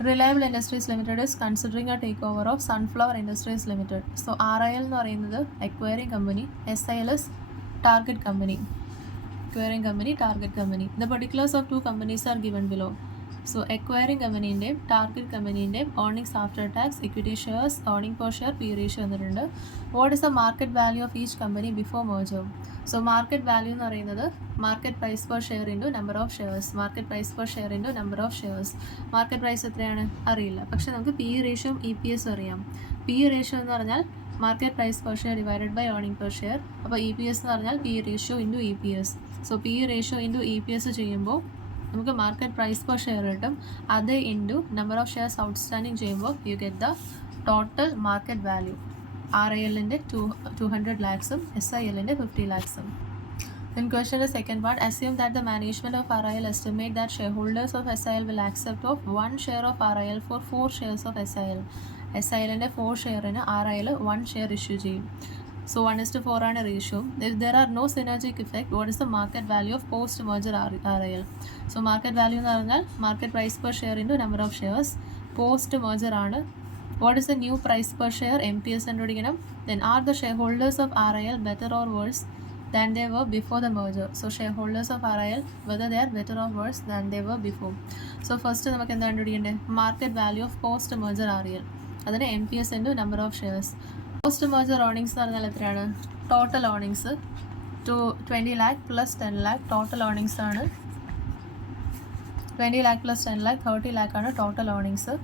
Reliable Industries Limited is considering a takeover of Sunflower Industries Limited. So RIL എന്ന് പറയുന്നത് acquiring company, SIL is target company. Acquiring company, target company. The particulars of two companies are given below. So acquiring കമ്പനീൻ്റെയും target കമ്പനീൻ്റെയും earnings after tax, equity shares, earning per share, P ratio എന്നിട്ടുണ്ട്. What is the market value of each company before merger? So market value എന്ന് പറയുന്നത് market price per share into number of shares. Market price per share into number of shares. Market price എത്രയാണ് അറിയില്ല, പക്ഷേ നമുക്ക് P റേഷ്യോയും E P എസും അറിയാം. P ratio എന്ന് പറഞ്ഞാൽ market price per share divided by earning per share. അപ്പോൾ E P S എന്ന് പറഞ്ഞാൽ P ratio into E P S. So P ratio into E P S ചെയ്യുമ്പോൾ നമുക്ക് മാർക്കറ്റ് പ്രൈസ് പെർ ഷെയർ കിട്ടും. അത് into number of shares outstanding ചെയ്യുമ്പോൾ you get the total market value. RILൻ്റെ 200 lakhs-ഉം SILൻ്റെ 50 lakhs-ഉം. Then question the second part. Assume that the management of RIL estimate that shareholders of SIL will accept of 1 share of RIL for 4 shares of SIL. SILൻ്റെ 4 ഷെയറിന് RIL 1 share issue ചെയ്യും. So 1:4 ആണ് ratio. If there are no synergic effect, what is the market value of post merger RIL? So market value എന്ന് പറഞ്ഞാൽ market price per share into number of shares. Post merger ആണ്. What is the new price per share? MPS കണ്ടുപിടിക്കണം. Then are the shareholders of RIL better or worse than they were before the merger? So shareholders of RIL, whether they are better or worse than they were before. So first നമുക്ക് എന്താ കണ്ടുപിടിക്കേണ്ടത്? market value of post merger RIL. അതിന് MPS into number of shares. Post merger earnings എന്ന് പറഞ്ഞാൽ എത്രയാണ്? Total earnings 20 lakh plus 10 lakh total earnings ആണ്. 20 lakh plus 10 lakh 30 lakh ആണ് total earnings.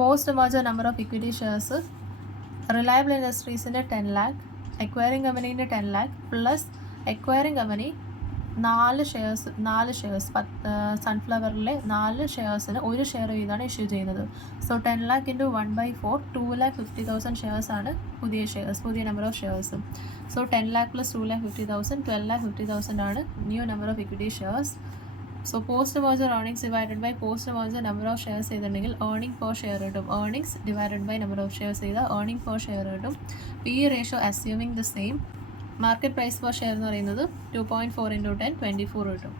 Post merger number of equity shares reliable ഇൻഡസ്ട്രീസിൻ്റെ 10 lakh, acquiring കമ്പനീൻ്റെ 10 lakh plus acquiring company 4 shares സൺഫ്ലവറിലെ 4 ഷെയർസിന് 1 share വീതമാണ് ഇഷ്യൂ ചെയ്യുന്നത്. സോ 10 lakh ഇൻറ്റു 1/4 2,50,000 ഷെയർസാണ് പുതിയ ഷെയർസ്, പുതിയ number of shares. So 10 lakh plus 2,50,000 12,50,000 ആണ് new number of equity shares. So post merger earnings divided by post merger number of shares ചെയ്തിട്ടുണ്ടെങ്കിൽ earning per share കിട്ടും. Earnings divided by number of shares ചെയ്താൽ earning per share കിട്ടും. P ratio assuming the same. Market price per share എന്ന് പറയുന്നത് 2.4 × 10 24 കിട്ടും.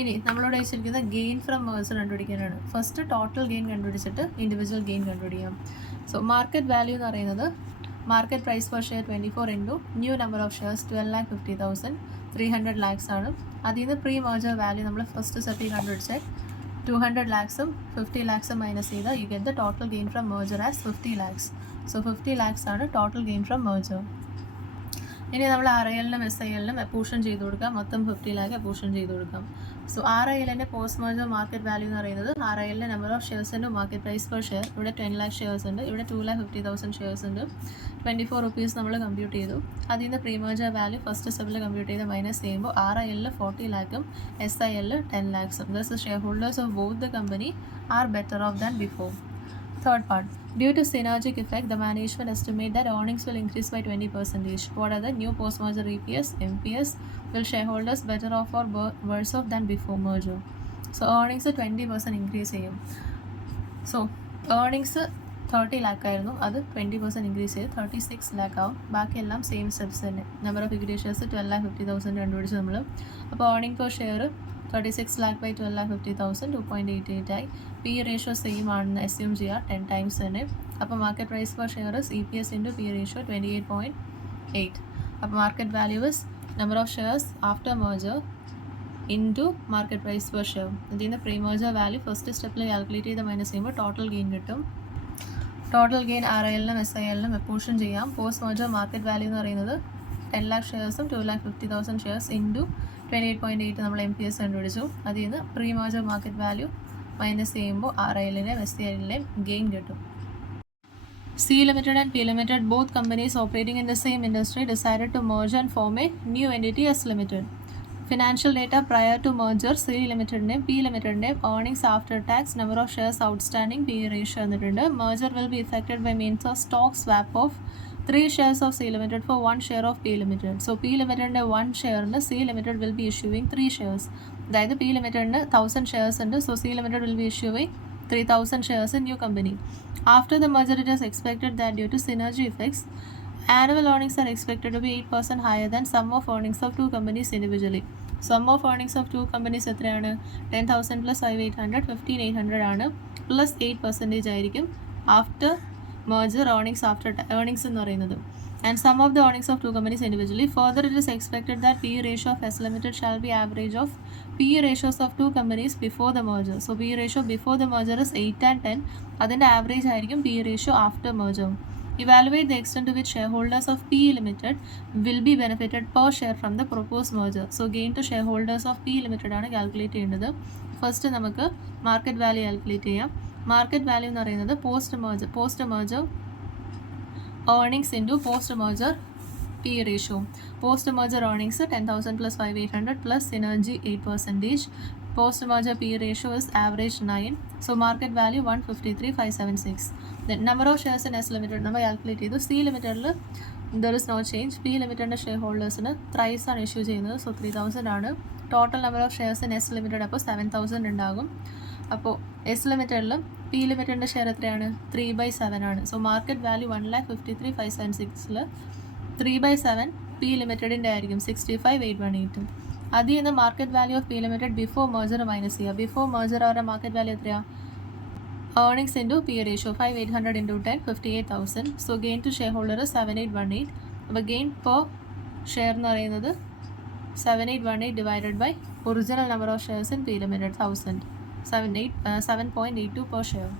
ഇനി നമ്മളോട് വെച്ചിരിക്കുന്ന ഗെയിൻ ഫ്രം മേർജർ കണ്ടുപിടിക്കാനാണ്. ഫസ്റ്റ് ടോട്ടൽ ഗെയിൻ കണ്ടുപിടിച്ചിട്ട് ഇൻഡിവിജ്വൽ ഗെയിൻ കണ്ടുപിടിക്കാം. സോ മാർക്കറ്റ് വാല്യൂ എന്ന് പറയുന്നത് market price per share 24 into new number of shares 12,50,000 300 lakhs ആണ്. അതിൽ നിന്ന് പ്രീ മേർജർ വാല്യൂ നമ്മൾ ഫസ്റ്റ് സെറ്റിൽ കണ്ടുപിടിച്ചാൽ 200 lakhs-ഉം 50 lakhs-ഉം മൈനസ് ചെയ്താൽ you get the total gain from merger as 50 lakhs. So 50 lakhs ആണ് ടോട്ടൽ ഗെയിൻ ഫ്രം മേർജർ. ഇനി നമ്മൾ RILനും SILനും അപ്പൂഷൻ ചെയ്ത് കൊടുക്കാം. മൊത്തം 50 lakh അപ്പൂഷൻ ചെയ്ത് കൊടുക്കാം. സോ RILൻ്റെ പോസ്റ്റ് മെർജർ മാർക്കറ്റ് വാല്യൂ എന്ന് പറയുന്നത് RILൻ്റെ നമ്പർ ഓഫ് ഷെയർസിൻ്റെ മാർക്കറ്റ് പ്രൈസ് പെർ ഷെയർ. ഇവിടെ 10 lakh ഷെയർസ് ഉണ്ട്, ഇവിടെ 2,50,000 ഷെയർസ് ഉണ്ട്. 24 rupees നമ്മൾ കമ്പ്യൂട്ട് ചെയ്തു. അതിൽ നിന്ന് പ്രീ മെർജർ വാല്യൂ ഫസ്റ്റ് സ്റ്റെപ്പിൽ കമ്പ്യൂട്ട് ചെയ്ത് മൈനസ് ചെയ്യുമ്പോൾ RIL 40 lakhും SIL 10 lakhs-ഉം. Thus the shareholders of both the company are better off than before. Third part. Due to synergic effect, the management estimate that earnings will increase by 20%. What are the new post-merger EPS, MPS? Will shareholders better off or worse off than before merger? So earnings 20% increase ചെയ്യും. So earnings 30 lakh ആയിരുന്നു, അത് 20% increase ചെയ്ത് 36 lakh ആവും. ബാക്കിയെല്ലാം same steps തന്നെ. Number of equity shares 12,50,000 കണ്ടുപിടിച്ച് നമ്മൾ. അപ്പോൾ earning per share 36 lakh by 12,50,000 2.88 ആയി. പി റേഷ്യോ സെയിം ആണെന്ന് അസ്യൂം ചെയ്യുക 10 times തന്നെ. അപ്പോൾ market price per share is EPS into P ratio 28.8. അപ്പോൾ market value is number of shares after merger into market price per share. ഇതിൽ നിന്ന് pre merger value first സ്റ്റെപ്പിൽ calculate ചെയ്ത് minus ചെയ്യുമ്പോൾ ടോട്ടൽ ഗെയിൻ കിട്ടും. Total gain RILനും SILനും അപ്പൂഷൻ ചെയ്യാം. Post merger market value എന്ന് പറയുന്നത് 10 lakh ഷെയർസും 2,50,000 ഷെയർസ് ഇൻറ്റു 28.8 നമ്മൾ MPS കണ്ടുപിടിച്ചു. അതിൽ നിന്ന് pre merger market value minus ചെയ്യുമ്പോൾ RILൻ്റെയും SILൻ്റെയും ഗെയിൻ കിട്ടും. C Limited and P Limited, both companies operating in the same industry, decided to merge and form a new entity S Limited. Financial data prior to merger, C Limited name, P Limited name, earnings after tax, number of shares outstanding, P ratio എന്നിട്ടുണ്ട്. Merger will be effected by means of stock swap of 3 shares of C Limited for 1 share of P Limited. So P Limitedൻ്റെ 1 ഷെയറിന് C Limited will be issuing 3 shares. അതായത് P Limitedന് 1000 shares ഉണ്ട്. So C Limited will be issuing 3,000 shares in new company. After the merger, it is expected that due to synergy effects, annual earnings are expected to be 8% higher than sum of earnings of two companies individually. Sum of earnings of two companies എത്രയാണ്? 10,000 plus 5,800 15,800 ആണ്. Plus 8% ആയിരിക്കും after merger earnings after earnings എന്ന് പറയുന്നത്. And sum of the earnings of two companies individually. Further, it is expected that PE ratio of S Limited shall be average of PE ratios of two companies before the merger. So PE ratio before the merger is 8 and 10. അതിൻ്റെ average ആയിരിക്കും PE ratio after merger. Evaluate the extent to which shareholders of PE Limited will be benefited per share from the proposed merger. So gain to shareholders of PE Limited ആണ് calculate ചെയ്യേണ്ടത്. First നമുക്ക് market value calculate ചെയ്യാം. Market value എന്ന് പറയുന്നത് post merger earnings into post merger P ratio. Post merger earnings 10,000 plus 5,800 plus synergy 8%. Post merger P ratio is average 9. So market value 153,576. The number of shares in S Limited നമ്മൾ calculate ചെയ്തു. C Limitedൽ there is no change. P Limitedൻ്റെ ഷെയർഹോൾഡേഴ്സിന് thrice ആണ് issue ചെയ്യുന്നത്. So 3,000 ആണ്. Total number of shares in S limited അപ്പോൾ 7,000 ഉണ്ടാകും. അപ്പോൾ എസ് ലിമിറ്റഡിലും പി ലിമിറ്റഡിൻ്റെ ഷെയർ എത്രയാണ്? 3/7 ആണ്. സോ മാർക്കറ്റ് വാല്യൂ 1,53,576 3/7 പി ലിമിറ്റഡിൻ്റെ ആയിരിക്കും 65,818. അതിൽ നിന്ന് market value of P limited before merger minus ചെയ്യുക. ബിഫോർ മെർജർ അവരുടെ മാർക്കറ്റ് വാല്യൂ എത്രയാണ്? Earnings into P ratio 5,800 into 10 58,000. So gain to share holder 7,818. അപ്പോൾ ഗെയിൻ പെർ ഷെയർ എന്ന് പറയുന്നത് 7,818 divided by original number of shares in P Limited 1,000 7.82 per share.